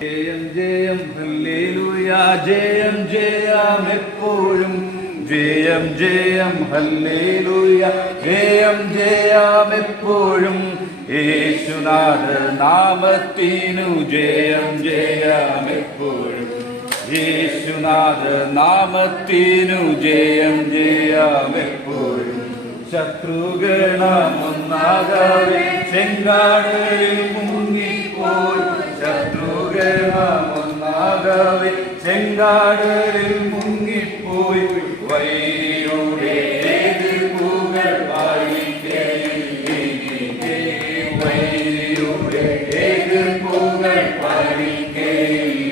ജയം ജയം ഹല്ലേലൂയ, ജയം ജയം എപ്പോഴും, ജയം ജയം ഹല്ലേലൂയ, ജയം ജയം എപ്പോഴും, യേശുനാഥ നാമത്തിനു ജയം ജയം എപ്പോഴും, യേശുനാഥ നാമത്തിനു ജയം ജയം എപ്പോഴും. ശത്രുഗണമൊന്നാകവേ ചെങ്കാടലിൽ മുങ്ങിപ്പോയി, ശത്രുഗണമൊന്നാകവേ ചെങ്കാടലിൽ മുങ്ങിപ്പോയി, വൈരിയുടെ എതിർപ്പുകൾ പാലിക്കേലിനി, വൈരിയുടെ എതിർപ്പുകൾ പാലിക്കേലിനി.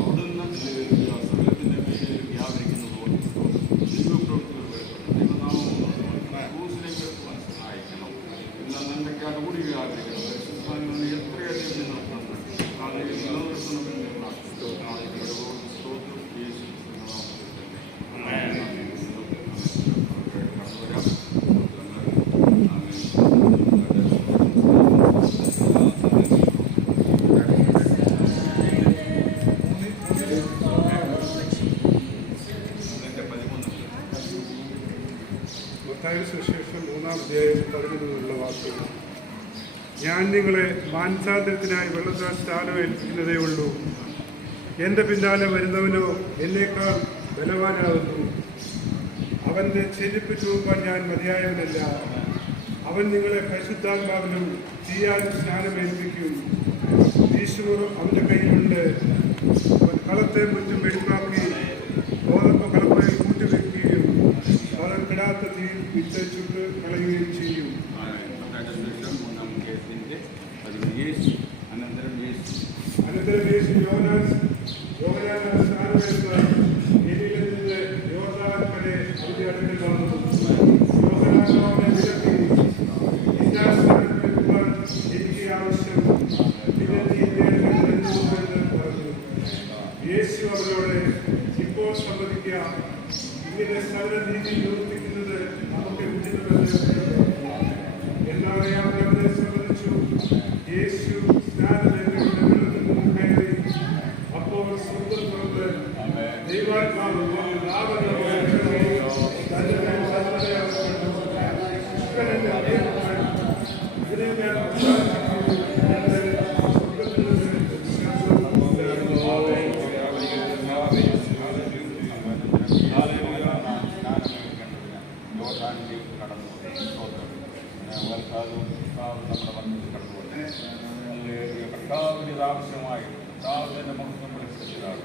അവിടുന്ന് മത്തായി സുവിശേഷം 3:11 വാക്കുകൾ. ഞാൻ നിങ്ങളെ മാനസാന്തരത്തിനായി വെള്ളത്താൽ സ്നാനം ഏൽപ്പിക്കുന്നതേ ഉള്ളൂ. എൻ്റെ പിന്നാലെ വരുന്നവനോ എന്നേക്കാൾ ബലവാനാകുന്നു. അവൻ്റെ ചെരുപ്പ് ചുവപ്പാൻ ഞാൻ മതിയായവനല്ല. അവൻ നിങ്ങളെ പരിശുദ്ധാത്മാവിനും തീയാലും സ്നാനമേൽപ്പിക്കും. ഈശ്വരം അവൻ്റെ കയ്യിലുണ്ട്. അവൻ കളത്തെ മുറ്റും വെടിപ്പാക്കി ഗോതമ്പ് കളപ്പയിൽ കൂട്ടിവെക്കുകയും അവൻ കിടാത്ത തീയിൽ വിത്ത് ചുട്ട് കളയുകയും ചെയ്യും. അനന്തരം യേശു യോഹന്നാൻ സ്നാനമേൽക്കാൻ ഗലീലയിൽ നിന്ന് യോർദാൻ വരെ അവന്റെ അടുക്കൽ വന്നു. യോഹന്നാൻ അവനെ വിലക്കി, നിന്റെ സ്നാനമേൽക്കുവാൻ എനിക്ക് ആവശ്യം, പിന്നെ നീ എന്റെ അടുക്കൽ വരുന്നുവോ എന്ന് പറഞ്ഞു. യേശു അവരോട്, ഇപ്പോൾ സമ്മതിക്കുക, ഇങ്ങനെ സകല നീതി നിവർത്തിക്കുന്നത് നമുക്ക് ഉചിതമല്ല. എന്നറിയാൻ അവരെ സമ്മതിച്ചു. യേശു സ്നാനമേൽക്കുന്ന വെള്ളത്തിൽ നിന്ന് കയറി. അപ്പോൾ സ്വർഗ്ഗം തുറന്ന് ദൈവാത്മാവ് ആവശ്യമായി കർത്താവിന്റെ മഹത്വം വിളിച്ചതാണ്.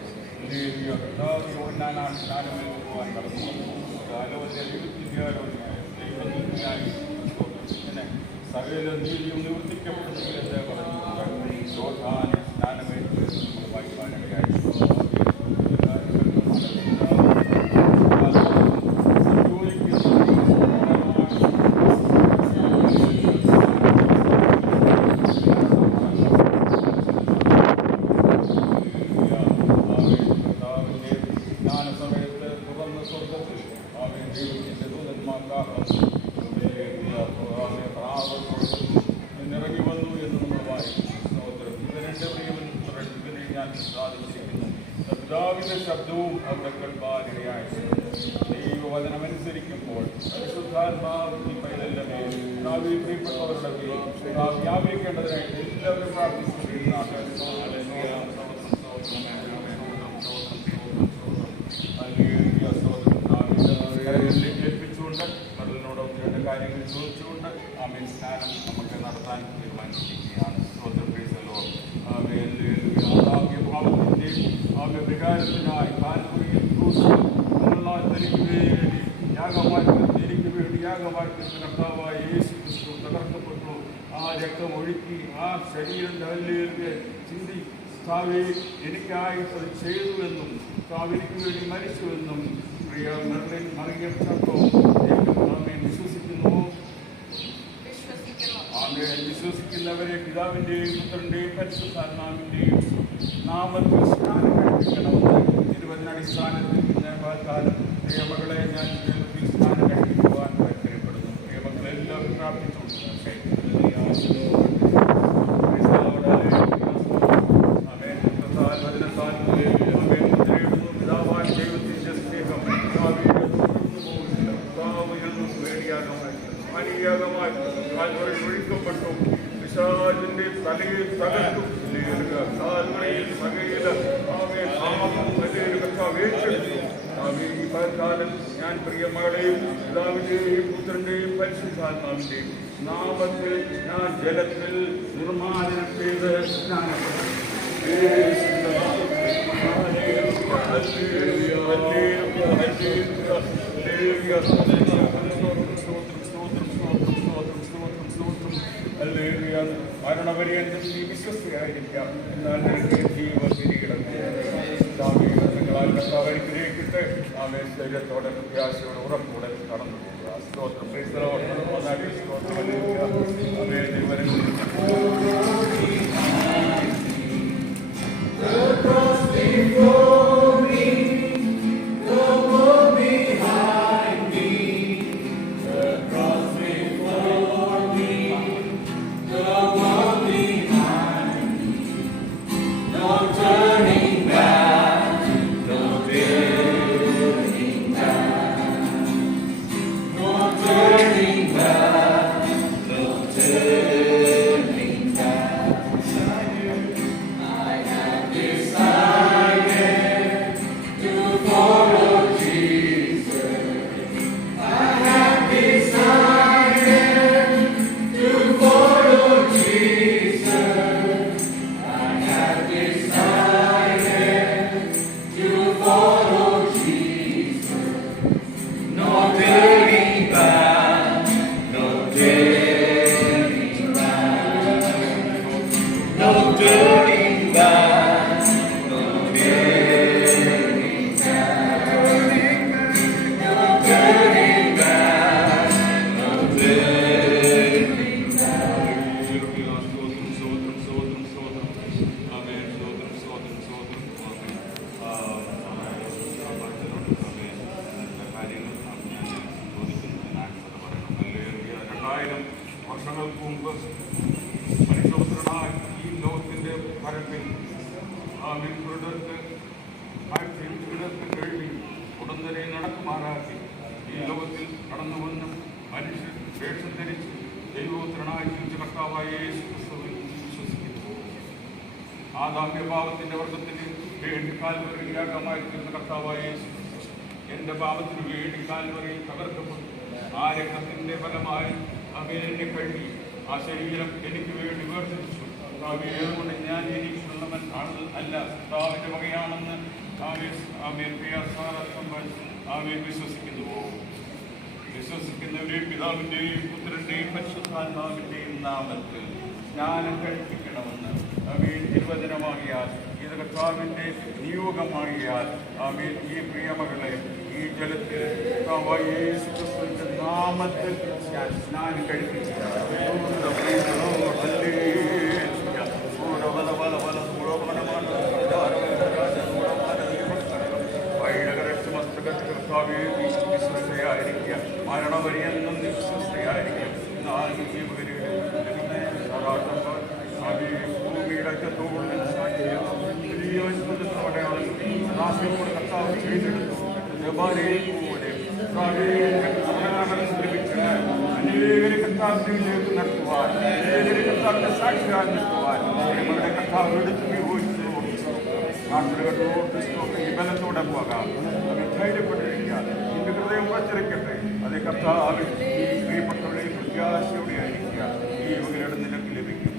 കർത്താവ് സ്നാനമേൽക്കുവാൻ കടന്നു സകല നീതിയും നിവർത്തിക്കപ്പെടുന്നു എന്ന് പറഞ്ഞു. യോദ്ധാനെ സ്നാനമേൽക്ക് വായിക്കാനിടയായി. നിറങ്ങി വന്നു എന്ന് നമ്മൾ വായിക്കുന്നു. ഞാൻ സാധിച്ചിരിക്കുന്നു. കർത്താവിന്റെ ശബ്ദവും അവിടെ കേൾക്കാനിടയായി. ദൈവവചനമനുസരിക്കുമ്പോൾ പരിശുദ്ധാത്മാവ് ഈ പൈതലിന്റെ മേൽ പ്രിയപ്പെട്ടവരുടെ മേൽ വ്യാപരിക്കേണ്ടതിനായിട്ട് എല്ലാവരും പ്രാർത്ഥിച്ചുകൊണ്ടിരുന്നാണ്. ഏൽപ്പിച്ചുകൊണ്ട് കടലിനോടൊപ്പം രണ്ട് കാര്യങ്ങൾ ചോദിച്ചുകൊണ്ട് ആമേൻ സ്നാനം നമുക്ക് നടത്താൻ തീരുമാനിച്ചിരിക്കുകയാണ്. വികാരത്തിനായി യാഗമായി കർത്താവായ യേശു ക്രിസ്തു തകർക്കപ്പെട്ടു. ആ രക്തം ഒഴുക്കി ആ ശരീരം ഹല്ലേലൂയ ചിന്തി കർത്താവേ എനിക്കായി അത് ചെയ്തുവെന്നും കർത്താവിനിക്ക് വേണ്ടി മരിച്ചുവെന്നും പ്രിയ മെർലിൻ മറിയം ചാക്കോ വിശ്വസിക്കുന്നു. ആമേൻ. വിശ്വസിക്കുന്നവരെ പിതാവിൻ്റെയും പുത്രൻ്റെയും പരിശുദ്ധാത്മാവിൻ്റെയും നാമത്തിൽ സ്നാനം കഴിപ്പിക്കണമെന്ന് തിരുവചനാടിസ്ഥാനത്തിൽ കാലം പ്രിയമകളെ ഞാൻ സ്നാനം കഴിപ്പിക്കുവാൻ താല്പര്യപ്പെടുന്നു. പ്രിയമക്കളെല്ലാവരും പ്രാർത്ഥിച്ചു. പിതാവാൻ ദൈവത്തിൻ്റെ സ്നേഹം മാനിയാകമായി ഒഴിക്കപ്പെട്ടു. പിശാചിന്റെ തലയിൽ തകർത്തു. കാൽവരിയിൽ സകല കാലം ഞാൻ പ്രിയമകളെയും പിതാവിൻ്റെയും പുത്രൻ്റെയും പരിശുദ്ധാത്മാവിൻ്റെയും നാമത്തിൽ ഞാൻ ജലത്തിൽ നിർമ്മാർജ്ജനം ചെയ്ത് മരണപര്യന്തം നീ വിശ്വസ്തയായിരിക്കാം. എന്നാൽ നിങ്ങളാൽ കർത്താവരിക്കിട്ട് ആമേ ശരീരത്തോടെ പ്രത്യാശയോടെ ഉറപ്പോടെ കടന്നു പോകുക. സ്തോത്രം. Turning back. വർഷങ്ങൾക്ക് മുമ്പ് മനുഷ്യപുത്രനായി ഈ ലോകത്തിൻ്റെ പരപ്പിൽ ആമേൻ കുരുടർക്ക് കേൾവി ഉടന്തരെ നടക്കുമാറാക്കി ഈ ലോകത്തിൽ കടന്നു വന്ന് മനുഷ്യൻ വേഷം ധരിച്ച് ദൈവപുത്രനായി ജീവിച്ച കർത്താവായ യേശു ക്രിസ്തുവിൽ വിശ്വസിക്കുന്നു. ആദാമ്യഭാവത്തിൻ്റെ വർഗത്തിന് വേണ്ടി കാൽവറിയിൽ യാഗമായിരിക്കുന്ന കർത്താവായ യേശു എൻ്റെ പാപത്തിന് വേണ്ടി കാൽവറിയിൽ തകർക്കപ്പെട്ടു. ആ രക്തത്തിൻ്റെ ഫലമായി അവനെ കഴുകി ആ ശരീരം എനിക്ക് വേണ്ടി വേർതിരിച്ചു. അതുകൊണ്ട് ഞാൻ എനിക്കുള്ളവൻ അല്ല, കർത്താവിൻ്റെ വകയാണെന്ന് വിശ്വസിക്കുന്നവരെ പിതാവിൻ്റെയും പുത്രൻ്റെയും പരിശുദ്ധാത്മാവിൻ്റെയും നാമത്തിൽ സ്നാനം കഴിപ്പിക്കണമെന്ന് തിരുവചനമാകിയാൽ ഇത് കർത്താവിൻ്റെ നിയോഗമാകിയാൽ ഈ പ്രിയമകളെ ഈ ജലത്തിൽ യേശുക്രിസ്തുവിന്റെ നാമത്തിൽ ഞാൻ സ്നാനം കഴിപ്പിക്കുക. വിശ്വസ്തയായിരിക്കുക, മരണപര്യന്തം വിശ്വസ്തയായിരിക്കുക. ഭൂമിയുടെ അറ്റത്തോട് കർത്താവ് ചെയ്തെടുത്തു. അനേകരെ കർത്താവിലേക്ക് നടത്തുവാൻ, അനേകരെ കർത്താവിന്റെ സാക്ഷിയാൽ നിർത്തുവാൻ നമ്മുടെ കർത്താവ് എടുത്ത് വിഭജിച്ചു. ഈ ബലത്തോടെ പോകാം, അത് ധൈര്യപ്പെട്ടിരിക്കാൻ നിന്റെ ഹൃദയം വച്ചിരിക്കട്ടെ. അതേ കർത്താവ് ഈ പ്രിയപ്പെട്ടവരുടെ പ്രത്യാശയോടെ ആയിരിക്കുക. ഈ യുവകരുടെ നിലക്ക് ലഭിക്കും.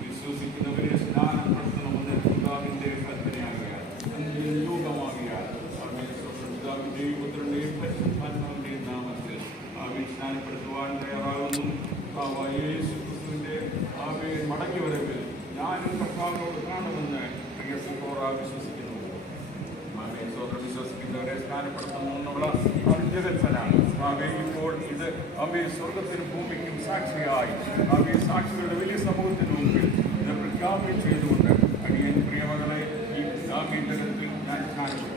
വിശ്വസിക്കുന്നവരെ സ്നാനപ്പെടുത്തണമെന്ന് പിതാവിന്റെ കൽപ്പനയാകിയാൽ യോഗമാകിയാൽ പിതാവിന്റെയും പുത്രന്റെയും പരിശുദ്ധാത്മാവിന്റെയും നാമത്തിൽ സ്നാനപ്പെടുത്തുവാൻ തയ്യാറാകുന്നു. യേശുക്രിസ്തുവിന്റെ മടങ്ങി വരവിൽ ഞാനും കർത്താവിനോട് കാണുമെന്ന് പ്രിയ സഹോദര വിശ്വസിക്കുന്നു. വിശ്വസിക്കുന്നവരെ സ്നാനപ്പെടുത്തുന്നുള്ള ജഗത്സന ഇപ്പോൾ ഇത് സ്വർഗത്തിനും ഭൂമിക്കും സാക്ഷിയായി സാക്ഷികളുടെ വലിയ സമൂഹത്തിന് മുമ്പിൽ ഇത് പ്രഖ്യാപനം ചെയ്തുകൊണ്ട് അടിയൻ പ്രിയമകളെ ഈ ജഗത്തിൽ ഞാൻ സ്നാനപ്പെടുത്തുന്നു.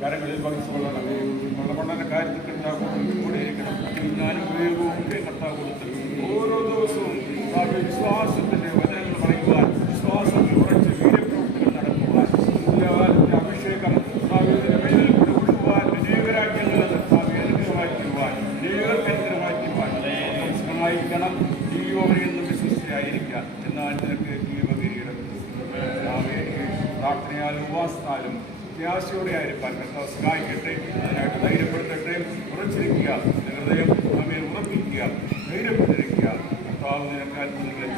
കരങ്ങളിൽ വഹിച്ചുകൊള്ളണം. വെള്ളമണ്ണന്റെ കാര്യത്തിൽ കൂടെ ഇരിക്കണം. ഞാനും ഉപയോഗവും കർത്താവ് കൊടുത്തു. ഓരോ ദിവസവും വിശ്വാസത്തിന്റെ വചനങ്ങൾ പറയുവാൻ, വിശ്വാസത്തിൽ ഉറച്ച് വീര്യപ്രവൃത്തികൾ നടത്തുവാൻ, അഭിഷേകം മേലിൽ കൂടെ ഒഴുകുവാൻ, അനേകരാജ്യങ്ങൾ അനുഗ്രഹമാക്കുവാൻ, അനേകർക്കനുഗ്രഹമാക്കുവാൻ സഹായിക്കണം. ജീവനെന്നും വിശ്വസിച്ചായിരിക്കാം. എന്നാൽ നിനക്ക് ജീവകിരീടം പ്രാർത്ഥനയാലും ഉപവാസത്താലും പ്രത്യാശയോടെ ആയിരിക്കാൻ കർത്താവ് സഹായിക്കട്ടെ. അതിനായിട്ട് ധൈര്യപ്പെടുത്തട്ടെ. ഉറച്ചിരിക്കുക, ഹൃദയം നമ്മെ ഉറപ്പിക്കുക, ധൈര്യപ്പെട്ടിരിക്കുക. കർത്താവ് നിനക്ക് അത്ഭുതങ്ങളെ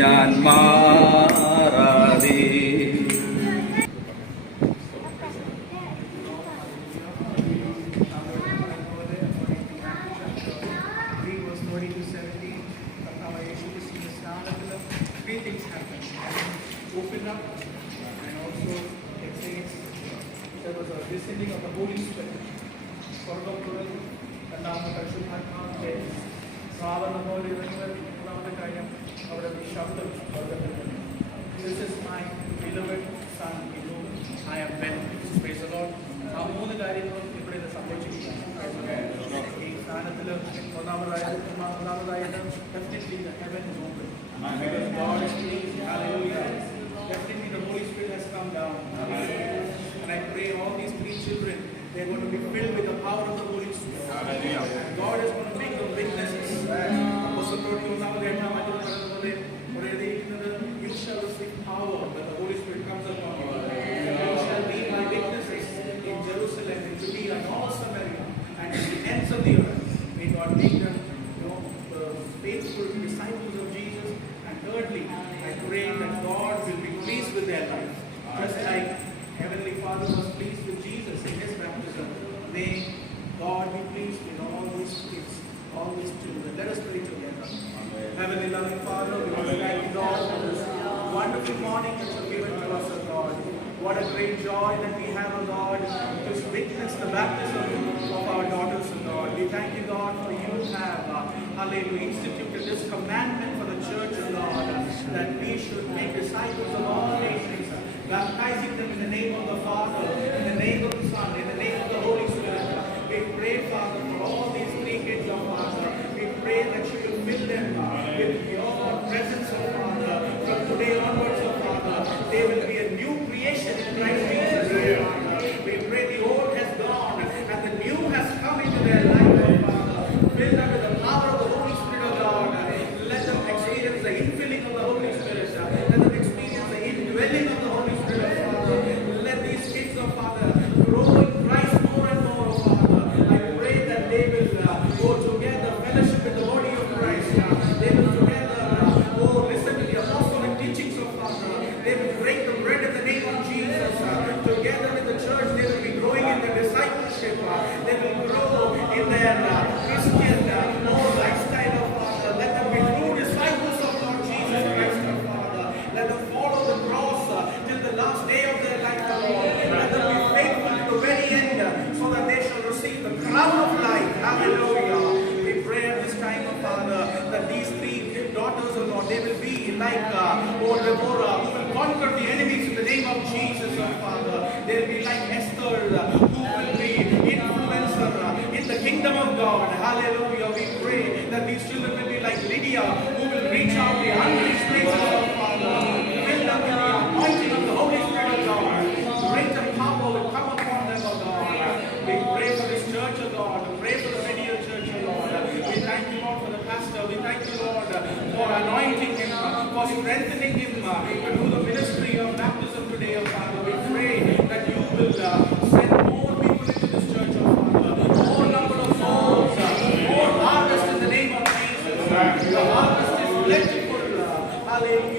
ഞാൻ മാറാതെ. Three things happen. Open up, and also it says there was a descending of the Holy Spirit. സ്വർഗ്ഗം തുറന്നു, രണ്ടാമത്തെ പരിശുദ്ധാത്മാവിന്റെ പ്രാവണം പോലെ ഇറങ്ങുന്നത്. മൂന്നാമത്തെ കാര്യം അവിടെ ഒരു ശബ്ദം സ്വർഗ്ഗത്തിൽ. This is my beloved son in whom I am well. Praise the Lord. ആ മൂന്ന് കാര്യങ്ങളും ഇവിടെ ഇത് സംഭവിച്ചിരിക്കുകയാണ്. ഈ സ്ഥാനത്തിൽ ഒന്നാമതായത് definitely the heaven is open. Because God is pleased. Hallelujah. Definitely the Holy Spirit has come down. And I pray all these three children, they're going to be filled with the power of the Holy Spirit. And God is going to make them witnesses. You shall receive power when the Holy Spirit comes upon you. You shall be my witnesses in Jerusalem, in Judea, and all Samaria, and to the ends of the earth. May God make them, the faithful disciples of Jesus. And thirdly, I pray that God will be pleased with their life. Just like Heavenly Father was pleased with Jesus in his baptism, may God be pleased with all these kids, all these children. Let us pray together. Heavenly loving Father, we want to thank you, Lord, for this wonderful morning that you have given to us, O God. What a great joy that we have, O God, to witness the baptism of our daughters, O God. We thank you, God, for you have, hallelujah, instituted this commandment for the church, O Lord, that we should make disciples of all nations, baptizing them in the name of the Father, in the name of the Son, in the name of the Holy Spirit. We pray, Father, for all these three kids, O Father. We pray that you will fill them with your presence, O Father. From today onwards, O Father, they will be a new creation in Christ Jesus, O Father. We pray the old has gone and the new has come into their life, O Father. Fill them with the power of the Holy Spirit, O Lord. Let them experience the infilling of the Holy Spirit. Let them experience the indwelling of the Holy Spirit, O Father. Let these kids, O Father, grow in Christ more and more, O Father. I pray that they will go together, fellowship with the body of Christ. They will together listen to the apostolic teachings of Father. They will break the bread in the name of Jesus. Together with the church, they will be growing in their discipleship. They will grow in their Christian lifestyle of Father. Let them be true disciples of Lord Jesus Christ, O Father. Let them follow the cross till the last day of their life, O Lord. Let them be faithful to the very end so that they shall receive the crown of life. Hallelujah. We pray at this time, O Father, that these three daughters, O Lord, they will be like Deborah, who will conquer the enemies in the name of Jesus, O Father. They will be like Esther, who will be influencer in the kingdom of God. Hallelujah. We pray that these children will be like Lydia, who will reach out the unreached places, O Father. Fill them with the anointing of the Holy Spirit of God. Greater power will come upon them, O God. We pray for this church, O God. We pray for the Medial Church, O Lord. We thank you, Lord, for the pastor. We thank you, Lord, for anointing him, for strengthening him to do the ministry of baptism today, O Father. We pray that you will send more people into this church, O Father. More number of souls, more harvest in the name of Jesus. The harvest is plentiful. Hallelujah.